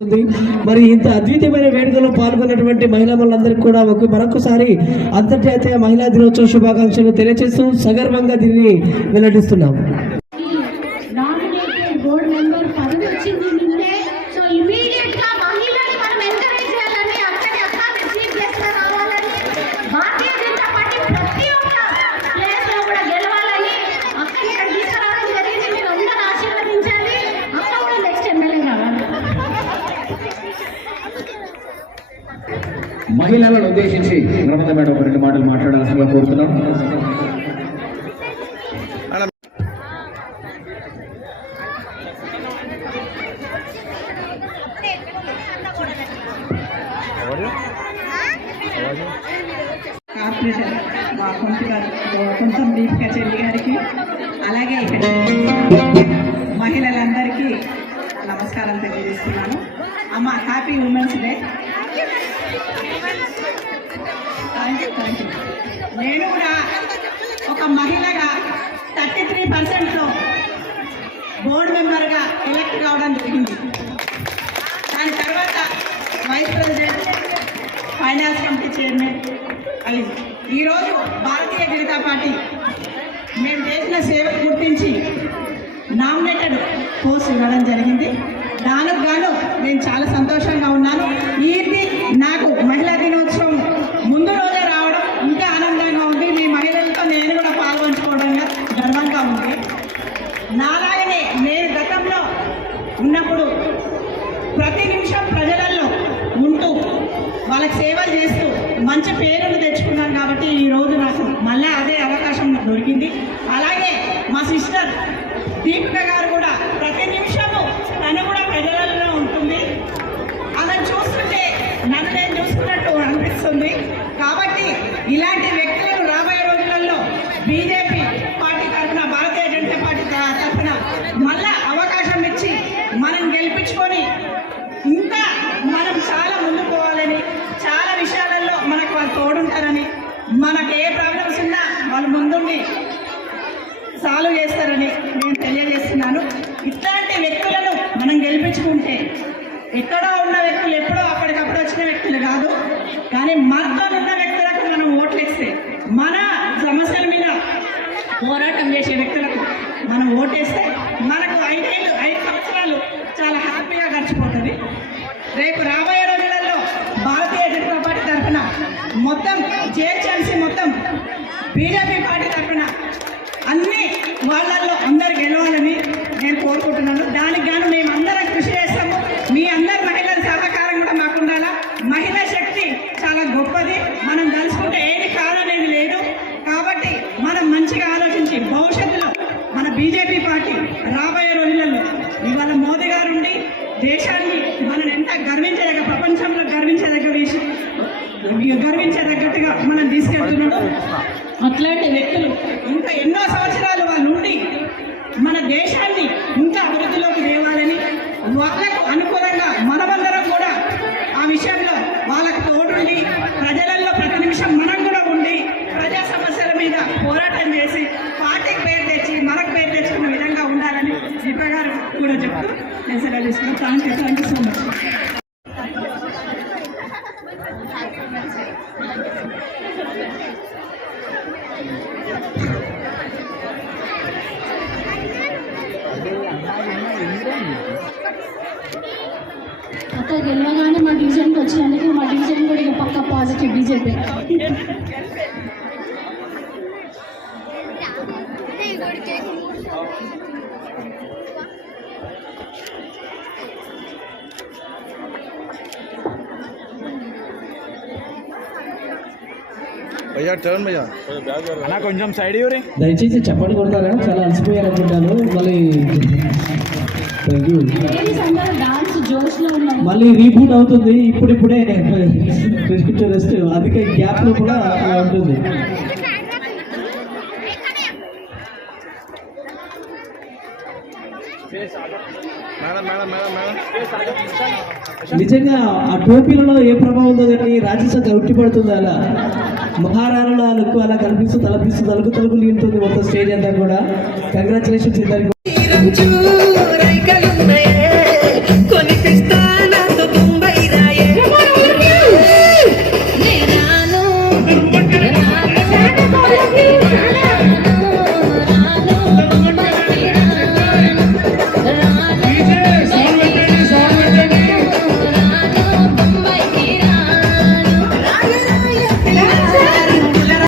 మరి ఇంత అద్వితీయమైన వేడుకలో పాల్గొన్నటువంటి మహిళా మనందరికీ కూడా మరొకసారి అంతర్జాతీయ మహిళా దినోత్సవ శుభాకాంక్షలు తెలియజేస్తూ సగర్వంగా దీన్ని వెల్లడిస్తున్నాం. మహిళలను ఉద్దేశించి నర్మదా మేడం ఒక 2 మాటలు మాట్లాడాల్సిందిగా కోరుతున్నాం. కార్పొరేటర్ కొంచెం దీపిక చెల్లి గారికి అలాగే మహిళలందరికీ నమస్కారం తెలియజేస్తున్నాను. అమ్మ హ్యాపీ ఉమెన్స్ డే. నేను కూడా ఒక మహిళగా 33%లో బోర్డు మెంబర్గా ఎలక్ట్ కావడం జరిగింది. దాని తర్వాత vice president, finance committee chairman అయింది. ఈరోజు భారతీయ జనతా పార్టీ మేము చేసిన సేవకు గుర్తించి నామినేటెడ్ పోస్ట్ ఇవ్వడం జరిగింది. దానికి గాను నేను చాలా సంతోషంగా ఉన్నాను. ఇది నాకు మహిళా దినోత్సవం ముందు రోజే రావడం ఇంకా ఆనందంగా ఉంది. మీ మహిళలతో నేను కూడా పాల్గొంచుకోవడంగా గర్వంగా ఉంది. నాలాగనే నేను గతంలో ఉన్నప్పుడు ప్రతి నిమిషం ప్రజలలో ఉంటూ వాళ్ళకి సేవలు చేస్తూ మంచి పేరును తెచ్చుకున్నాను. కాబట్టి ఈరోజు నాకు మళ్ళీ అదే అవకాశం దొరికింది. అలాగే మా సిస్టర్ దీపిక గారు కూడా ప్రతి నిమిషము తను కూడా ప్రజలలో ఉంటుంది. అలా చూస్తుంటే నన్ను నేను చూసుకున్నట్టు అనిపిస్తుంది. కాబట్టి ఇలాంటి వ్యక్తులను రాబోయే రోజులలో బీజేపీ పార్టీ తరఫున, భారతీయ జనతా పార్టీ తరఫున మళ్ళా అవకాశం ఇచ్చి మనం గెలిపించుకొని ఇంకా మనం చాలా ముందుకు పోవాలని, చాలా విషయాలలో మనకు వాళ్ళు తోడుంటారని, మనకు ఏ ప్రాబ్లమ్స్ ఉన్నా వాళ్ళు ముందుండి సాల్వ్ చేస్తారని నేను తెలియజేస్తున్నాను. ఇట్లాంటి వ్యక్తులను మనం గెలిపించుకుంటే ఎక్కడో ఉన్న వ్యక్తులు ఎప్పుడో అప్పటికప్పుడు వచ్చిన వ్యక్తులు కాదు, కానీ మనతో ఉన్న వ్యక్తులకు మనం ఓట్లేస్తే, మన సమస్యల మీద పోరాటం చేసే వ్యక్తులకు మనం ఓటేస్తే మనకు 5 సంవత్సరాలు చాలా హ్యాపీగా గడిచిపోతుంది. రేపు రాబోయే రోజులలో భారతీయ జనతా పార్టీ తరఫున మొత్తం జిహెచ్ఎంసీ మొత్తం బీజేపీ పార్టీ తరఫున అన్ని వాళ్ళల్లో అందరు గెలవాలని నేను కోరుకుంటున్నాను. దానికి గాను మేము అందరం కృషి చేస్తాము. మీ అందరి మహిళల సహకారం కూడా మాకు ఉండాలా. మహిళా శక్తి చాలా గొప్పది. మనం కలుసుకుంటే ఏది కాదనేది లేదు. కాబట్టి మనం మంచిగా ఆలోచించి భవిష్యత్తులో మన బీజేపీ పార్టీ రాబోయే రోజులలో ఇవాళ మోదీ గారు ఉండి దేశాన్ని మనం ఎంత గర్వించదగ్గ, ప్రపంచంలో గర్వించదగ్గట్టుగా మనం తీసుకెళ్తున్నాడు. అట్లాంటి వ్యక్తులు ఇంకా ఎన్నో సంవత్సరాలు వాళ్ళు ఉండి మన దేశాన్ని ఇంకా అభివృద్ధిలోకి తేవాలని, వాళ్ళకు అనుకూలంగా మనమందరం కూడా ఆ విషయంలో వాళ్ళకు తోడుండి ప్రజలలో ప్రతి నిమిషం మనం కూడా ఉండి ప్రజా సమస్యల మీద పోరాటం చేసి పార్టీకి పేరు తెచ్చి మనకు పేరు తెచ్చుకున్న విధంగా ఉండాలని దీప గారు కూడా చెప్తూ నేను సెలవు తీసుకున్నాను. Thank you so much. అక్క గెలవగానే మా డివిజన్కి వచ్చినందుకు మా డివిజన్ కూడా ఇక పక్క పాజిటివ్ బీజేపీ. కొంచెం సైడ్ దయచేసి చెప్పండి కొడతారా, చాలా అలసిపోయారు అనుకుంటాను. మళ్ళీ రీబూట్ అవుతుంది ఇప్పుడిప్పుడే రెస్ట్, అందుకే గ్యాప్ లో కూడా ఉంటుంది. నిజంగా ఆ టోపీలలో ఏ ప్రభావం ఉందో కానీ రాజ్యసభ ఉట్టిపడుతుంది. అలా మహారాణుల లుక్ అలా కనిపిస్తూ తలపిస్తూ తలుపు తలుపులు నింటుంది మొత్తం స్టేజ్ అంతా కూడా. కంగ్రాచులేషన్స్ ఇద్దరికి.